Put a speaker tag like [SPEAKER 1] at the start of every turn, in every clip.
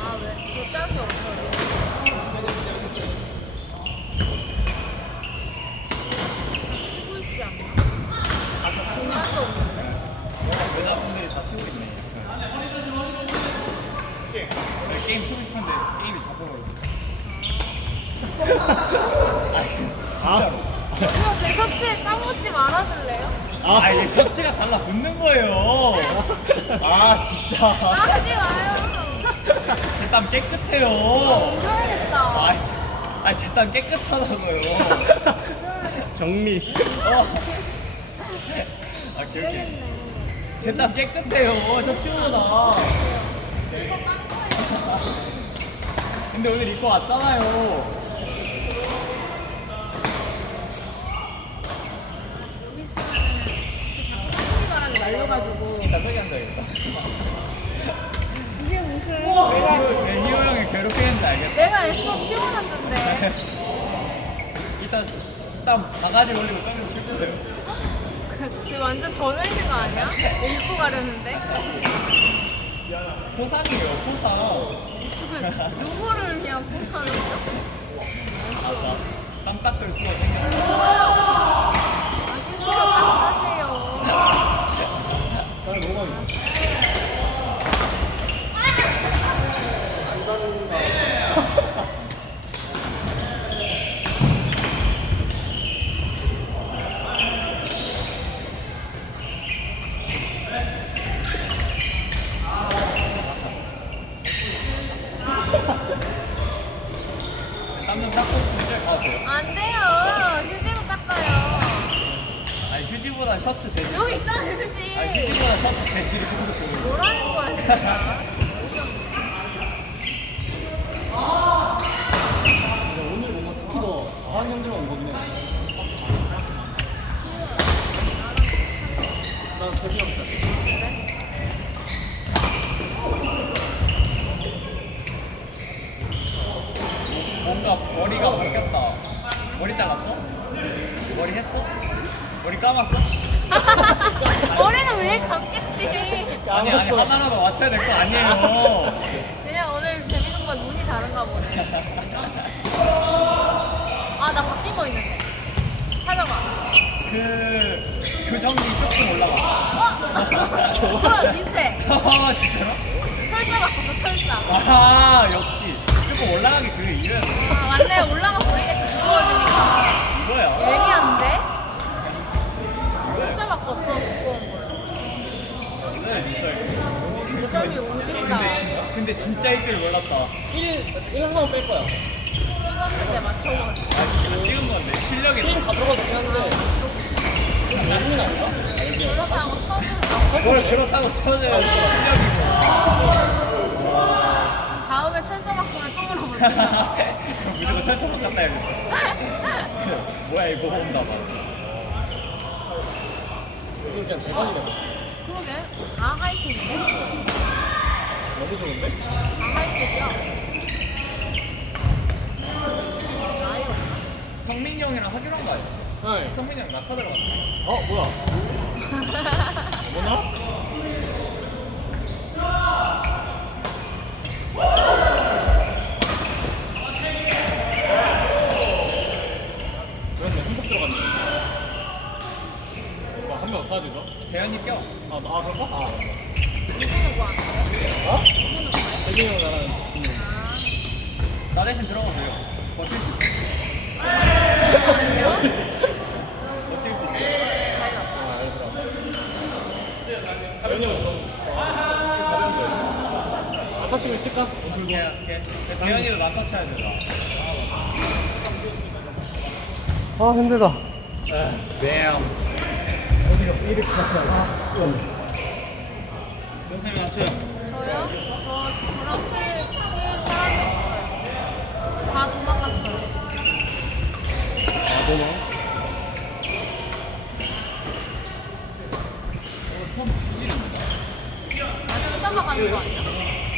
[SPEAKER 1] 아 왜? 저 짤게 없어요. 치고 있지 않나? 공간도 없는데?
[SPEAKER 2] 여자분들이 다 치고 있네. 네, 게임 치고 싶은데 게임이 잡혀버렸어. 진짜로.
[SPEAKER 1] 이거 제 셔츠에 까먹지 말아줄래요?
[SPEAKER 2] 아, 이게 셔츠가 달라붙는 거예요. 아, 진짜.
[SPEAKER 1] 하지 마요.
[SPEAKER 2] 제땀 깨끗해요. 아, 아, 제땀 깨끗하다고요.
[SPEAKER 3] 정리.
[SPEAKER 2] 어. 아, 기억해.
[SPEAKER 1] 되겠네.
[SPEAKER 2] 제땀 깨끗해요. 셔츠보다. 근데 오늘 입고 왔잖아요.
[SPEAKER 1] 여기 있으면은 그 자꾸 바람이 날려가지고
[SPEAKER 2] 이따 소리 한다겠다. 알겠다.
[SPEAKER 1] 내가 애써 치워놨는데
[SPEAKER 2] 일단 땀 바가지 올리고 땀이 실거예요.
[SPEAKER 1] 그, 그 완전 전화 있는 거 아니야? 입고 가려는데
[SPEAKER 2] 포산이에요, 포산.
[SPEAKER 1] 누구를 포사하는
[SPEAKER 2] 맞아. 땀 닦을 수가.
[SPEAKER 3] 아잘 너무 많이. 뭔가
[SPEAKER 2] 머리가 바뀌었다. 머리 잘랐어? 머리 했어? 머리 감았어?
[SPEAKER 1] 머리는 왜 감겠지
[SPEAKER 2] 아니 아니. 하나라도 맞춰야 될 거 아니에요.
[SPEAKER 1] 그냥 오늘 재민오빠 눈이 다른가 보네 아 나 바뀐 거 있는데 찾아봐
[SPEAKER 2] 그 교정이 조금 올라가.
[SPEAKER 1] 어? 뭐야 비슷해
[SPEAKER 2] 아 진짜로?
[SPEAKER 1] 철사 바꿨어 철사
[SPEAKER 2] 아 역시 조금 올라가기 그 이유는
[SPEAKER 1] 아 맞네 올라갔어 이게 두꺼워지니까
[SPEAKER 2] 이거야.
[SPEAKER 1] 예리한데? 철사 바꿨어 두꺼운 걸로
[SPEAKER 2] 이거야 눈썰.
[SPEAKER 1] 눈썹이 오진다
[SPEAKER 2] 근데 진 근데 진짜일 줄 몰랐다.
[SPEAKER 3] 1, 1 하나만 뺄 거야.
[SPEAKER 1] 찍었는데 맞춰봐
[SPEAKER 2] 아 찍은 건데 실력이.
[SPEAKER 3] 게임 다 들어가도 되는데.
[SPEAKER 1] 그렇다고
[SPEAKER 2] 쳐줘요. 실력이고.
[SPEAKER 1] 다음에 철사 바꾸면 또 물어볼게
[SPEAKER 2] 무조건 철수 바꿨다 해야겠어. 뭐야 이거 온다 봐.
[SPEAKER 3] 이거 그냥 대박이네.
[SPEAKER 1] 그러게 아 하이킥인데?
[SPEAKER 3] 너무 좋은데?
[SPEAKER 1] 아 없나?
[SPEAKER 2] 성민이 형이랑 하기로 한거 아니었어?
[SPEAKER 3] 네.
[SPEAKER 2] 성민이 형 낙하 들어갔어.
[SPEAKER 3] 어, 뭐야? 뭐나? 그런데 한복 들어갔네. 와, 한명 어떡하지, 저?
[SPEAKER 2] 대현이 껴.
[SPEAKER 3] 아, 아, 그럴까? 아.
[SPEAKER 1] 누구 안 돼?
[SPEAKER 3] 어? 대균이 형 나랑 있는.
[SPEAKER 2] 나 대신 들어가도 돼요. 버틸 수 있어.
[SPEAKER 1] 아니요?
[SPEAKER 2] 버틸 수 있어.
[SPEAKER 1] 자기가
[SPEAKER 3] 아, 알더라. 대균이 형 그럼. 아까 치고 있을까?
[SPEAKER 2] 걔, 걔. 대현이도 낙하 쳐야 된다.
[SPEAKER 3] 아, 힘들다.
[SPEAKER 2] 뱀.
[SPEAKER 3] 어디가 이렇게 같아.
[SPEAKER 2] 선생님 한 쳐.
[SPEAKER 1] 저요? 저 저랑 칠, 칠 사람이 없어요 다 도망갔어요
[SPEAKER 3] 아, 너네?
[SPEAKER 2] 처음 죽지는데.
[SPEAKER 1] 아 치다가 가는 거 아니야?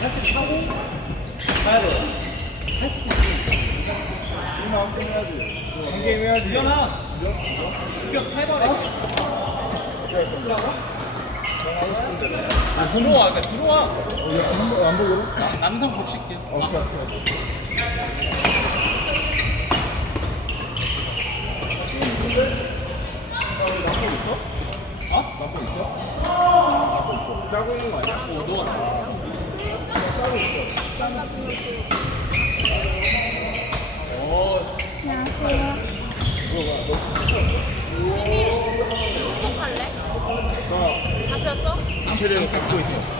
[SPEAKER 3] 살짝 사고 가야 돼요. 할 수도 있으니까.
[SPEAKER 4] 지금 한 게임 해야지.
[SPEAKER 3] 한 게임 해야지.
[SPEAKER 2] 주변아! 주변 해버려. 아, 들어와. 그러니까 들어와.
[SPEAKER 4] 안 보기로?
[SPEAKER 2] 나, 남성 복식게.
[SPEAKER 4] 오케이, 오케이.
[SPEAKER 2] 어?
[SPEAKER 4] 나쁜 있어?
[SPEAKER 3] 짜고 있는 거 아니야?
[SPEAKER 2] 어, 누웠다. 어,
[SPEAKER 1] 지미 운동할래?
[SPEAKER 4] 나
[SPEAKER 1] 잡혔어?
[SPEAKER 4] 이체리를 갖고 있어.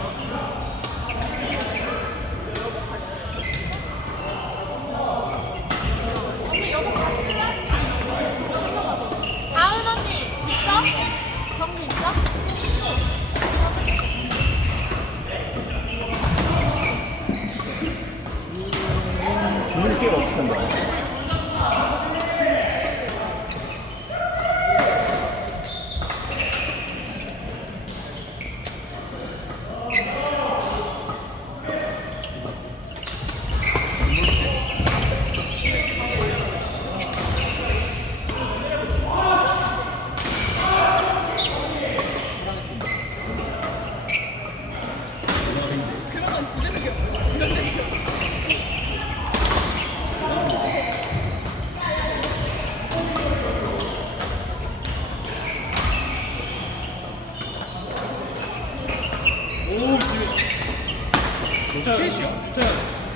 [SPEAKER 2] 진짜 몇이야? 진짜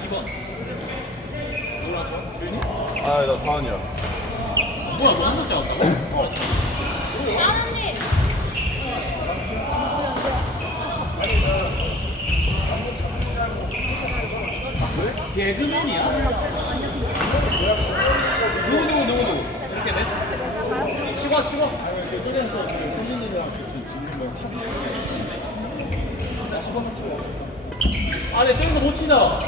[SPEAKER 2] 2번. 놀랐죠? 주인이?
[SPEAKER 4] 아, 나 다은이야.
[SPEAKER 2] 뭐야, 너 한번 짜왔다고? 어.
[SPEAKER 1] 다은 언니
[SPEAKER 2] 개그맨이야? 누구, 누구, 누구, 누구? 이렇게 내? 치고, 치고.
[SPEAKER 4] 선생님이랑 같이 지금 참.
[SPEAKER 2] 아, 내 저기서 못 치잖아.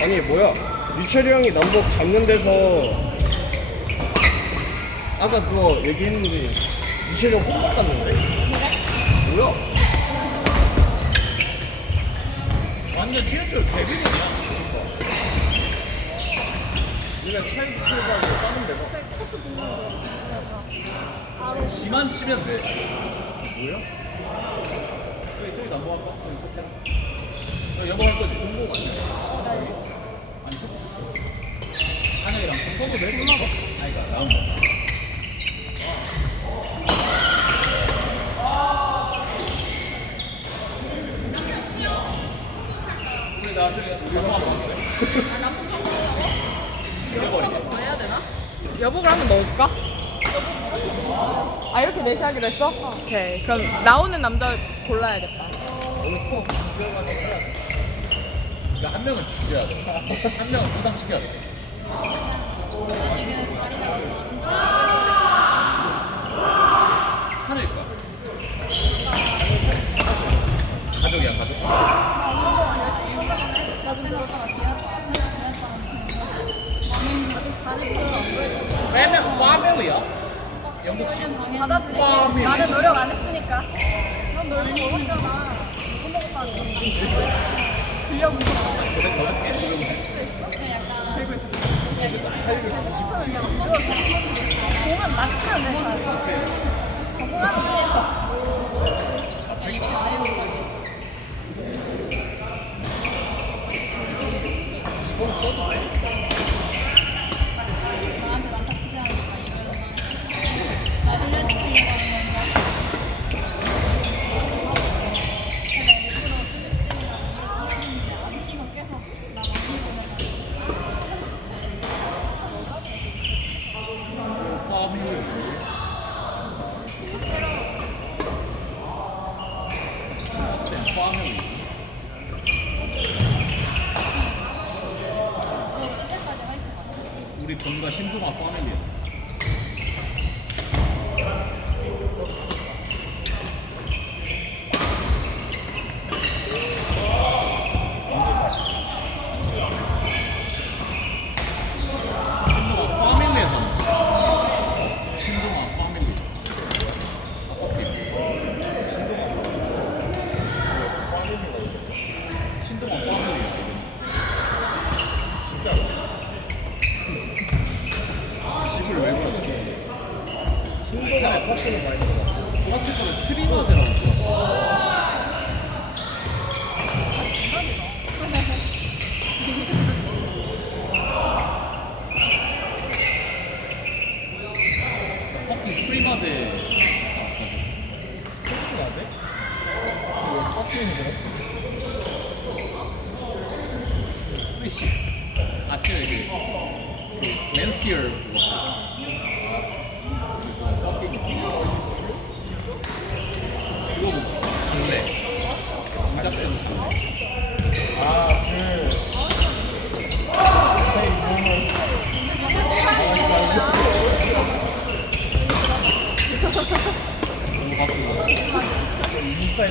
[SPEAKER 3] 아니 뭐야? 유철이 형이 남복 잡는 데서 아까 그거 얘기했는데 유철이 형 혼밥 갔는데? 뭐야?
[SPEAKER 2] 완전 티어줄 개그맨이야.
[SPEAKER 3] 우리가 차이드 치려고 싸는 데가
[SPEAKER 2] 지만 치면 돼. 뭐야? 저기, 저기 넘어갈까? 저기 끝에. 너 여보 할 거지? 공복 아니야? 아니, 한영이랑 공복도 내 끝나봐. 아이가, 나온 거. 우리 나중에 돼?
[SPEAKER 1] 아 남편 바꿔달라고?
[SPEAKER 2] 죽여버리게.
[SPEAKER 1] 뭐 해야 되나?
[SPEAKER 5] 여복을 한번 넣어줄까? 아 이렇게 넷이 하기로 했어? 오케이 그럼 나오는 남자 골라야겠다
[SPEAKER 2] 그러니까 한 명은 죽여야 돼. 한 명은 부담시켜야 돼. 하늘일까? 가족이야, 가족.
[SPEAKER 1] 나좀 들었다가
[SPEAKER 2] 패밀, 파밀리야? 영국식?
[SPEAKER 1] 받아들이게
[SPEAKER 2] 파밀리.
[SPEAKER 1] 나는 노력 안 했으니까 넌 놀고 먹었잖아
[SPEAKER 2] 그래, 저렇게 부르면
[SPEAKER 1] 공은 맞추면 돼.
[SPEAKER 2] 우리 본가 신동아 파밀리야. 이거를 트리마제라고 불렀어. 커피 트리마제. 스위시. 아침에 그, 그 맨스티어 그거 먹어. 장래. 장작된 장래.
[SPEAKER 4] 아, 그.
[SPEAKER 2] 너무 바쁘고.
[SPEAKER 4] 인스타에.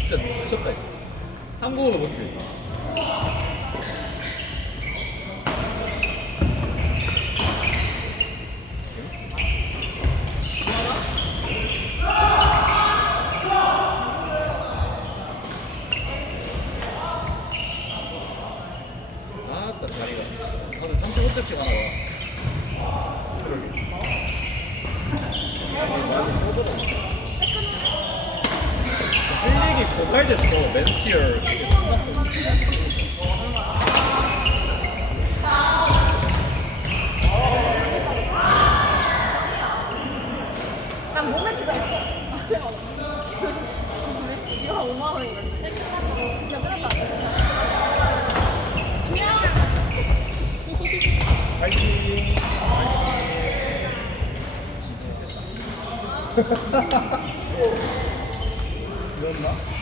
[SPEAKER 2] 진짜 미쳤다. 했어. 한국어도 못해. 아따 자리가 다들 35점씩 하나 봐.
[SPEAKER 4] 많이 떠들어.
[SPEAKER 2] 힐링이 고갈됐어. 신났어.
[SPEAKER 1] 난 주가 있어. 아. 이거 한 5만 원인데. 진짜 끝났다.
[SPEAKER 4] 파이팅. 그랬나?